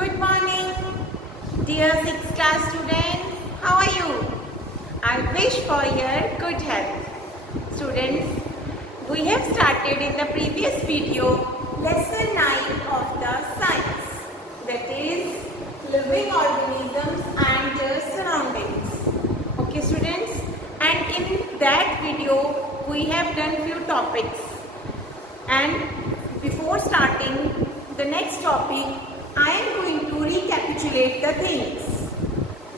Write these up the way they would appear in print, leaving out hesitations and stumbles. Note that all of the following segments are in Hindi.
Good morning, dear 6th class students. How are you? I wish for your good health. Students, we have started in the previous video lesson 9 of the science, that is living organisms and their surroundings. Okay students, and in that video we have done few topics, and before starting the next topic I am going to recapitulate the things.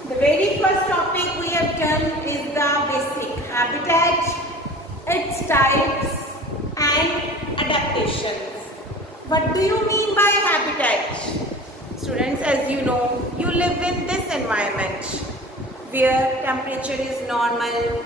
The very first topic we have done is the basic habitat, its types and adaptations. What do you mean by habitat? Students, as you know, you live in this environment where temperature is normal,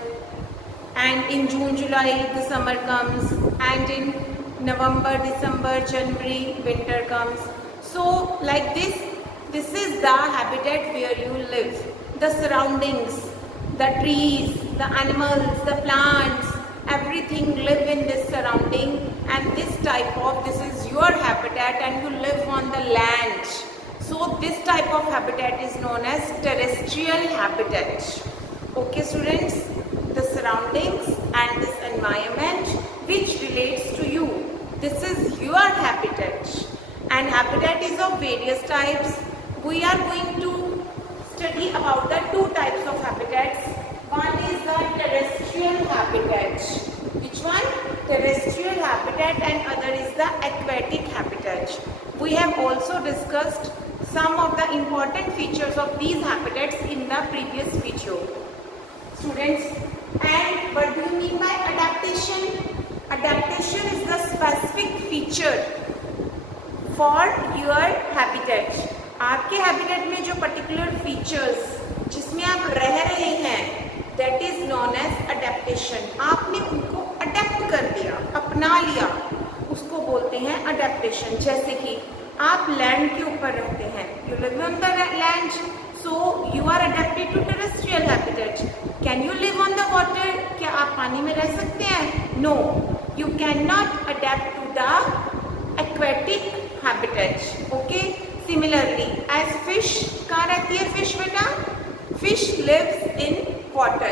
and in June, July the summer comes, and in November, December, January winter comes. So like this is the habitat where you live. The surroundings, the trees, the animals, the plants, everything live in this surrounding, and this is your habitat, and you live on the land. So this type of habitat is known as terrestrial habitat. Okay students, the surroundings and this environment which relates to you, this is your habitat. And habitat is of various types. We are going to study about the two types of habitats. One is the terrestrial habitat. Which one? Terrestrial habitat, and other is the aquatic habitat. We have also discussed some of the important features of these habitats in the previous video. Students, and what do you mean by adaptation? Adaptation is the specific feature for your habitat. आपके habitat में जो particular features जिसमें आप रह रहे हैं, that is known as adaptation. आपने उनको adapt कर दिया, अपना लिया, उसको बोलते हैं adaptation. जैसे कि आप land के ऊपर रहते हैं, you live on the land, so you are adapted to terrestrial habitat. Can you live on the water? क्या आप पानी में रह सकते हैं? No, you cannot adapt to the aquatic habitat. Okay. Similarly, as fish, कहाँ रहती है fish बेटा? Fish lives in water.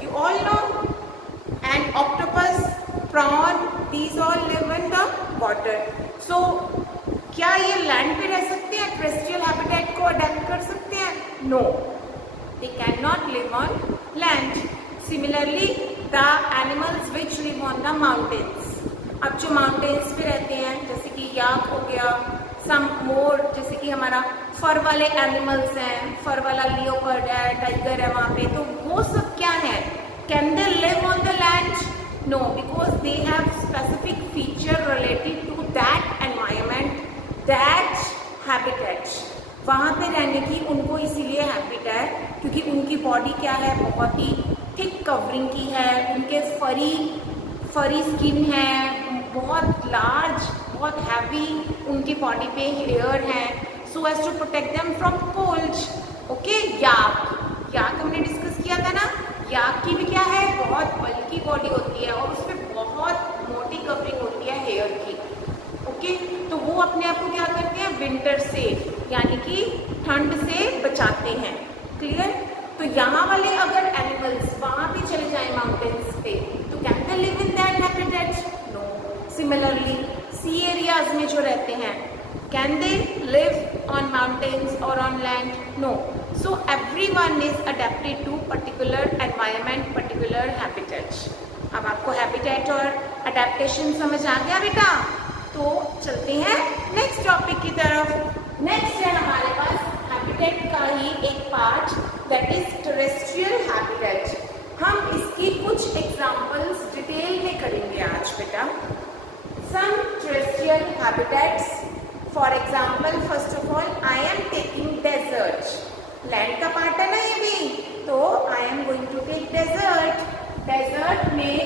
You all know. And octopus, prawn, these all live in the water. So, क्या ये land पे रह सकते हैं? Terrestrial habitat को adapt कर सकते हैं? No, they cannot live on land. Similarly, the animals which live on the mountains. अब जो mountains पे रहते हैं, जैसे कि yak हो गया, some more, जैसे कि हमारा फर वाले एनिमल्स हैं, फर वाला लियोपर्ड है, टाइगर है वहाँ पे, तो वो सब क्या है? Can they live on the land? No, because they have specific feature related to that environment, that habitat. वहाँ पे रहने की उनको इसीलिए हैबिट है क्योंकि उनकी बॉडी क्या है, बहुत ही थिक कवरिंग की है, उनके फरी स्किन है, बहुत लार्ज, बहुत हैवी उनकी बॉडी पे हेयर है, so as to protect them from cold. Okay. Yak हमने डिस्कस किया था ना, याक की भी क्या है, बहुत बल्की बॉडी होती है और उसपे बहुत मोटी कवरिंग होती है हेयर की. ओके. तो वो अपने आप को क्या करते हैं, विंटर से यानी कि ठंड से बचाते हैं. क्लियर. तो यहाँ वाले अगर एनिमल्स वहां पे चले जाए माउंटेन्स पे, तो can they live in that habitat? No. Similarly sea areas में जो रहते हैं, can they live on mountains और on land? No. So everyone is adapted to particular environment, particular habitat. अब आपको हैबिटेट और अडेप्टेशन समझ आ गया बेटा? तो चलते हैं नेक्स्ट टॉपिक की तरफ. नेक्स्ट है हमारे पास हैबिटेट का ही एक part, that is terrestrial habitat. हम इसकी कुछ एग्जांपल्स डिटेल में करेंगे आज बेटा. Some terrestrial habitats, for example, first of all, I am taking desert. Land का पार्ट है ना ये भी, तो I am going to take desert. Desert में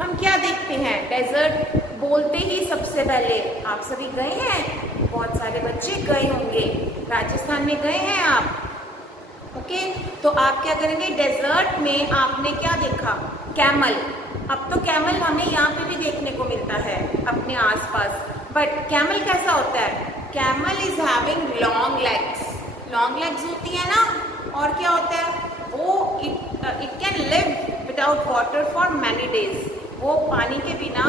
हम क्या देखते हैं? Desert बोलते ही सबसे पहले आप सभी गए हैं, बहुत सारे बच्चे गए होंगे, राजस्थान में गए हैं आप. ओके. तो आप क्या करेंगे, डेजर्ट में आपने क्या देखा? कैमल. अब तो कैमल हमें यहाँ पे भी देखने को मिलता है अपने आसपास, बट कैमल कैसा होता है? Camel is having long legs. Long legs होती है ना, और क्या होता है वो it can live without water for many days. वो पानी के बिना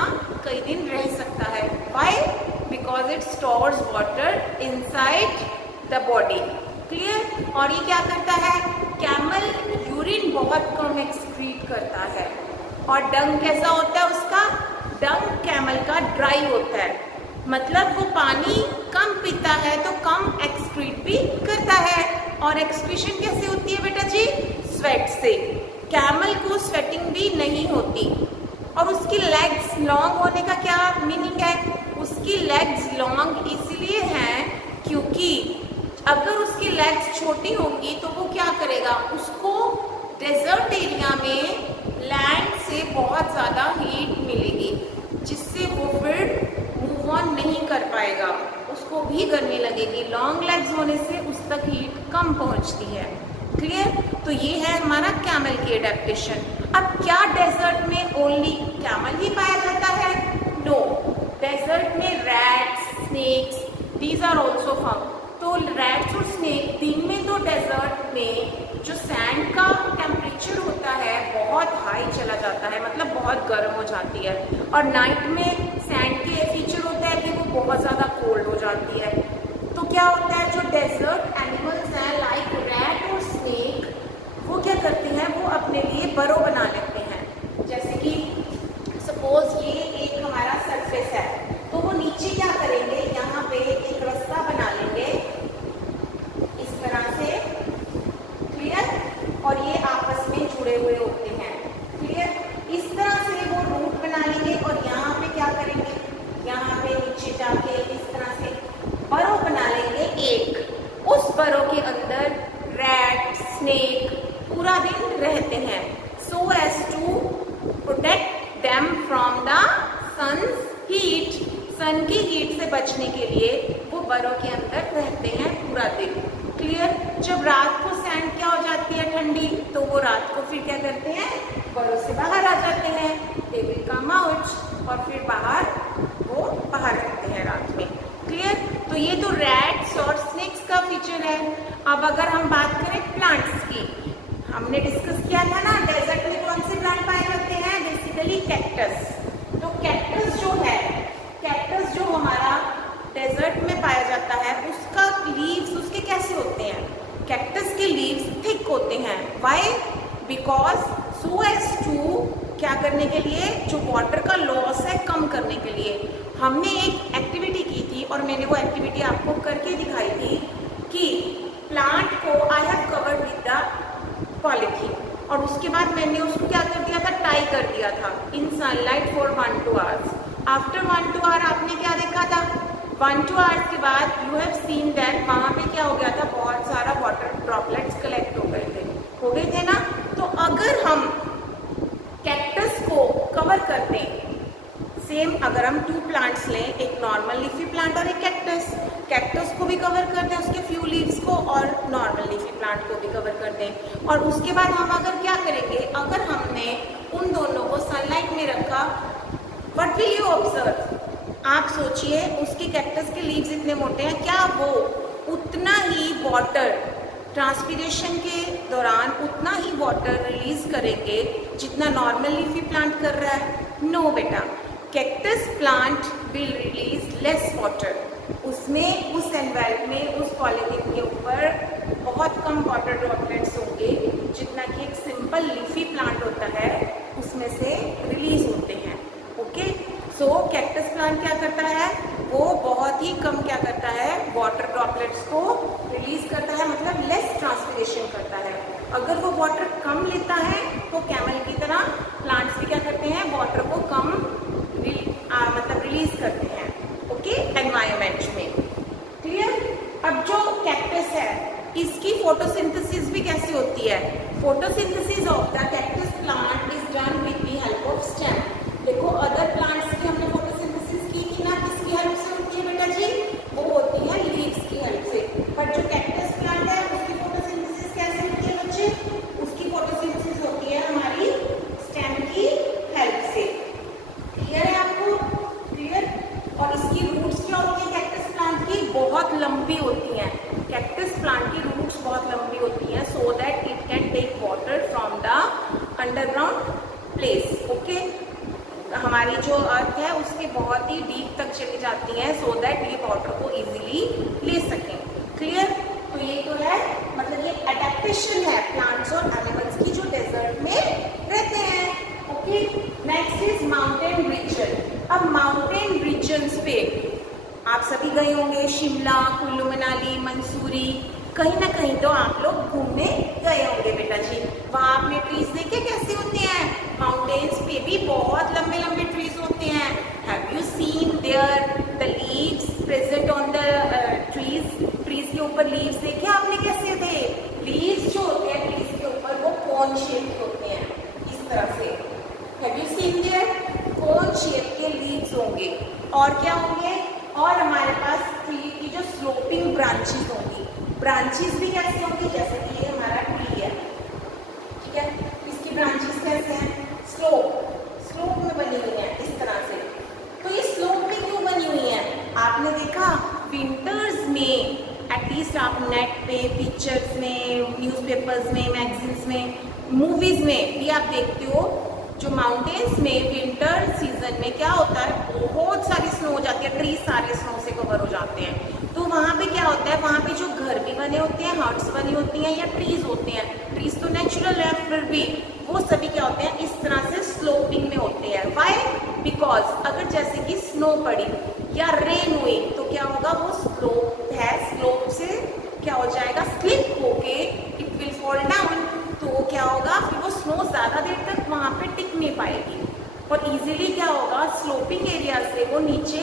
कई दिन रह सकता है। Why? Because it stores water inside the body. Clear? और ये क्या करता है, कैमल यूरिन बहुत कम एक्सक्रीट करता है। और डंग कैसा होता है उसका? डंग कैमल का ड्राई होता है, मतलब वो पानी कम पीता है तो कम एक्सक्रीट भी करता है। और एक्सक्रीशन कैसे होती है बेटा जी? स्वेट से। कैमल को स्वेटिंग भी नहीं होती। और उसकी लेग्स लॉन्ग होने का क्या मीनिंग है? उसकी लेग्स लॉन्ग इसलिए हैं क्योंकि अगर उसकी लेग्स छोटी होंगी तो वो क्या करेगा, उसको डेजर्ट एरिया में लैंड से बहुत ज़्यादा हीट मिलेगी, जिससे वो फिर मूव ऑन नहीं कर पाएगा, उसको भी गर्मी लगेगी। लॉन्ग लेग्स होने से उस तक हीट कम पहुंचती है। क्लियर? तो ये है हमारा कैमल की एडेप्टेशन। अब क्या डेजर्ट में ओनली कैमल ही पाया जाता है? नो, डेजर्ट में rats, snakes, these are also found. तो रैट्स और स्नेक दिन में तो डेजर्ट में जो सैंड का टेम्परेचर होता है बहुत हाई चला जाता है, मतलब बहुत गर्म हो जाती है। और नाइट में सैंड के फीचर होता है कि वो बहुत ज़्यादा कोल्ड हो जाती है। तो क्या होता है, जो डेजर्ट एनिमल्स हैं लाइक रैट और स्नेक, वो क्या करते हैं, वो अपने लिए बरो बना लेते हैं। जैसे कि सपोज ये एक हमारा सरफेस है, तो वो नीचे क्या करेंगे, यहाँ पे एक रास्ता बना लेंगे इस तरह से। क्लियर? और ये आपस में जुड़े हुए होते हैं। क्लियर? इस तरह से वो रूट बना लेंगे और यहाँ पे क्या करेंगे, यहाँ पे नीचे जाके इस तरह से बरो बना लेंगे एक। उस बरो के अंदर रैट, स्नेक पूरा दिन रहते हैं, so as to protect them from the sun's heat. Sun की हीट से बचने के लिए वो बरो के अंदर रहते हैं पूरा दिन। क्लियर? जब रात को सैंड क्या हो जाती है, ठंडी, तो वो रात को फिर क्या करते हैं, बरो से बाहर आ जाते हैं, दे विल कम आउट, और फिर वो बाहर रहते हैं रात में। क्लियर? तो ये तो रैट्स और स्नेक्स का फीचर है। अब अगर हम बात करें प्लांट्स की, हमने डिस्कस किया था ना डेजर्ट में कौन से प्लांट पाए जाते हैं, बेसिकली कैक्टस। तो कैक्टस जो है, कैक्टस जो हमारा डेजर्ट में पाया जाता है, उसका लीव्स उसके कैसे होते हैं, कैक्टस के लीव्स थिक होते हैं। Why? Because so as to क्या करने के लिए, जो वाटर का लॉस है कम करने के लिए। हमने एक एक्टिविटी की थी और मैंने वो एक्टिविटी आपको करके दिखाई थी कि प्लांट को I have covered with the polythene, और उसके बाद मैंने उसको क्या कर दिया था, टाई कर दिया था इन sunlight for 1 to 2 hours। After 1 to 2 hour आपने क्या देखा था, 1 to 2 hours के बाद यू हैव सीन दैट वहाँ पे क्या हो गया था, बहुत सारा वाटर ड्रॉपलेट्स कलेक्ट हो गए थे ना। तो अगर हम कैक्टस को कवर करते हैं, सेम अगर हम 2 प्लांट्स लें, एक नॉर्मल लीफी प्लांट और एक कैक्टस, कैक्टस को भी कवर कर दें, उसके फ्यू लीव्स को, और नॉर्मल लीफी प्लांट को भी कवर कर दें, और उसके बाद हम अगर क्या करेंगे, अगर हमने उन दोनों को सनलाइट में रखा, व्हाट विल यू ऑब्जर्व? आप सोचिए, उसके कैक्टस के लीव्स इतने मोटे हैं, क्या वो उतना ही वाटर ट्रांसपीरेशन के दौरान उतना ही वाटर रिलीज करेंगे जितना नॉर्मल लीफी प्लांट कर रहा है? नो बेटा, cactus plant will release less water. उसमें उस एनवायरमेंट में, उस पॉलीथीन के ऊपर बहुत कम वाटर ड्रॉपलेट्स होंगे जितना कि एक सिंपल लीफी प्लांट होता है उसमें से रिलीज होते हैं। ओके, सो कैक्टस प्लांट क्या करता है, वो बहुत ही कम क्या करता है, वाटर ड्रॉपलेट्स को रिलीज करता है, मतलब लेस ट्रांसपीरेशन करता है। अगर वो वाटर कम लेता है तो कैमल की तरह प्लांट्स भी क्या करते हैं, वाटर को कम मतलब रिलीज करते हैं। ओके, एनवायरमेंट में। क्लियर? अब जो कैक्टस है, इसकी फोटोसिंथेसिस भी कैसी होती है? Photosynthesis of the cactus plant is done with the help of stem. देखो, अदर प्लांट्स की हमने फोटोसिंथेसिस की थी ना, किसकी हेल्प से होती है बेटा जी? वो होती है लीव्स की हेल्प से। पर जो कैक्टस प्लांट है उसकी फोटोसिंथेसिस कैसे होती है बच्चे? उसकी फोटोसिंथेसिस होती है हमारी स्टेम की हेल्प से। क्लियर है आपको? क्लियर? और इसकी रूट्स क्या होती है कैक्टस प्लांट की? बहुत लंबी लंबी होती हैं, कैक्टस प्लांट की रूट्स बहुत लंबी होती हैं, so that it can take water from the underground place. Okay, हमारी जो अर्थ है उसके बहुत ही डीप तक चली जाती हैं, सो दैट ये वाटर को इजीली ले सकें। क्लियर? तो ये तो है, मतलब ये अडेप्टेशन है प्लांट्स और एनिमल्स की जो डेजर्ट में रहते हैं। Okay, next is mountain region. अब माउंटेन रीजन्स पे आप सभी गए होंगे, शिमला, कुल्लू मनाली, मंसूरी, कहीं ना कहीं तो आप लोग घूमने गए होंगे बेटा जी। वहाँ आपने ट्रीज देखे कैसे होते हैं? माउंटेन्स पे भी बहुत लंबे लंबे ट्रीज होते हैं। Have you seen there the leaves present on the trees? Trees के ऊपर लीव्स देखे आपने कैसे थे? लीव्स जो होते हैं ट्रीज के ऊपर वो कोन शेप के होते हैं, इस तरह से। Have you seen there? Cone shape के लीव्स होंगे। और क्या होंगे? और हमारे पास ट्री की जो स्लोपिंग ब्रांचेस होंगी, ब्रांचेस भी कैसे होंगी? जैसे कि ये हमारा ट्री है, ठीक है, इसकी ब्रांचेस कैसे हैं? स्लोप में बनी हुई है, इस तरह से। तो ये स्लोप में क्यों बनी हुई है? आपने देखा विंटर्स में, एटलीस्ट आप नेट पे, पिक्चर्स में, न्यूज़पेपर्स में, मैगजीन्स में, मूवीज में भी आप देखते हो, जो माउंटेन्स में विंटर सीजन में क्या होता है, बहुत सारी स्नो हो जाती है, ट्रीज सारे स्नो से कवर हो जाते हैं। तो वहाँ पे क्या होता है, वहाँ पे जो घर भी बने होते हैं, हट्स बनी होती हैं, या ट्रीज होते हैं, ट्रीज तो नेचुरल है, फिर भी वो सभी क्या होते हैं, इस तरह से स्लोपिंग में होते हैं। व्हाई? बिकॉज अगर जैसे कि स्नो पड़ी या रेन हुई तो क्या होगा, वो स्लोप है, स्लोप से क्या हो जाएगा, स्लिप होके इट विल फॉल डाउन। तो क्या होगा, फिर वो स्नो ज्यादा देर तक वहां पे टिक नहीं पाएगी और इजीली क्या होगा, स्लोपिंग एरिया से वो नीचे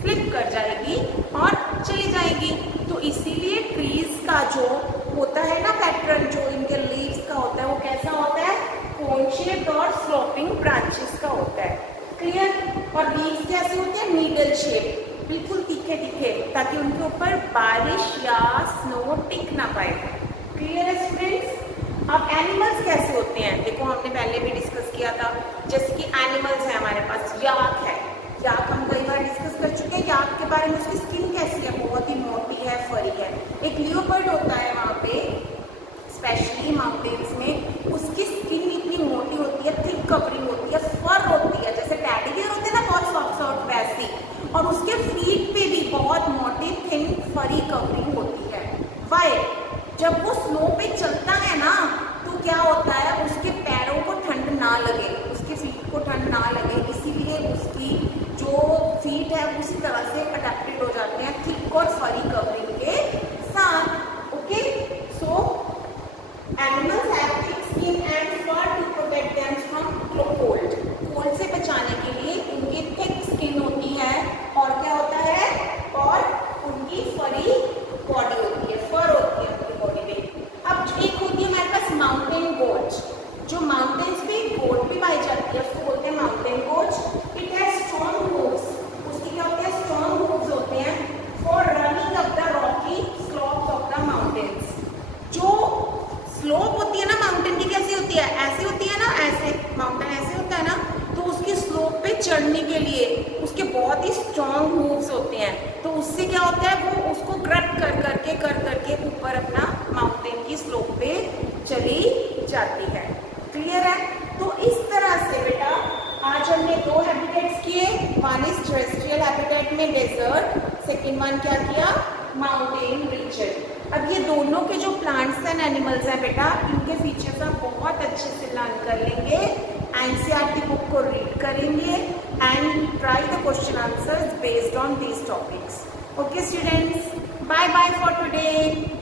फ्लिप कर जाएगी और चली जाएगी। तो इसीलिए ट्रीज का जो होता है ना पैटर्न, जो इनके लीव्स का होता है, वो कैसा होता है, कोन शेप्ड और स्लोपिंग ब्रांचेस का होता है। क्लियर? और लीव्स कैसे होते हैं, नीडल शेप, बिल्कुल तीखे तीखे, ताकि उनके ऊपर बारिश या स्नो टिक ना पाए। क्लियर है स्टूडेंट्स? अब एनिमल्स कैसे होते हैं, देखो हमने पहले भी डिस्कस किया था, जैसे कि एनिमल्स है हमारे पास, याक है, याक हम कई बार डिस्कस कर चुके हैं। याक के बारे में उसकी स्किन कैसी है, बहुत ही मोटी है, फरी है। एक लियोपर्ड होता है वहाँ पे, स्पेशली माउंटेन्स में, उसकी स्किन इतनी मोटी होती है, थिक कवरिंग होती है, फर होती है, जैसे टैडी बियर होते हैं ना बहुत सॉफ्ट सॉफ्ट, वैसी। और उसके फीट पे भी बहुत मोटी थिन फरी कवरिंग होती है। वाई? जब वो स्नो पे चलता है ना, तो क्या होता है, उसके पैरों को ठंड ना लगे, उसके फीट को ठंड ना लगे, इसीलिए उसकी जो फीट है उसी तरह से अडेप्टेड हो जाते हैं थिक और फरी कवरिंग के साथ। Okay, so animals have thick skin and fur to protect them from cold. Cold से बचाने के लिए उनकी थिक स्किन होती है, और क्या होता है, और उनकी फरी बॉडी होती है, फर होती है उनकी बॉडी पे। अब एक होती है हमारे पास माउंटेन गोट, जो माउंटेन्स पे गोट भी पाई जाती है, उसको बोलते हैं mountain goat. It has strong hooves, उसकी क्या होते हैं, स्ट्रॉन्ग हूव्स होते हैं for running up the rocky slopes of the mountains. जो स्लोप होती है ना माउंटेन की, कैसी होती है, ऐसी होती है ना, ऐसे माउंटेन ऐसे होता है ना, तो उसकी स्लोप पे चढ़ने के लिए उसके बहुत ही स्ट्रॉन्ग हूव्स होते हैं। तो उससे क्या होता है, वो उसको ग्रैब कर करके ऊपर अपना माउंटेन की स्लोप पे चली जाती है। क्लियर है? तो इस तरह से बेटा आज हमने दो हैबिटेट्स किए, वन इज टेरेस्ट्रियल हैबिटेट में डेजर्ट, सेकेंड वन क्या किया, माउंटेन रीजन। अब ये दोनों के जो प्लांट्स एंड एनिमल्स हैं बेटा, इनके फीचर्स आप बहुत अच्छे से लर्न कर लेंगे, एनसीईआरटी बुक को रीड करेंगे and try the question answers based on these topics. Okay students, bye bye for today.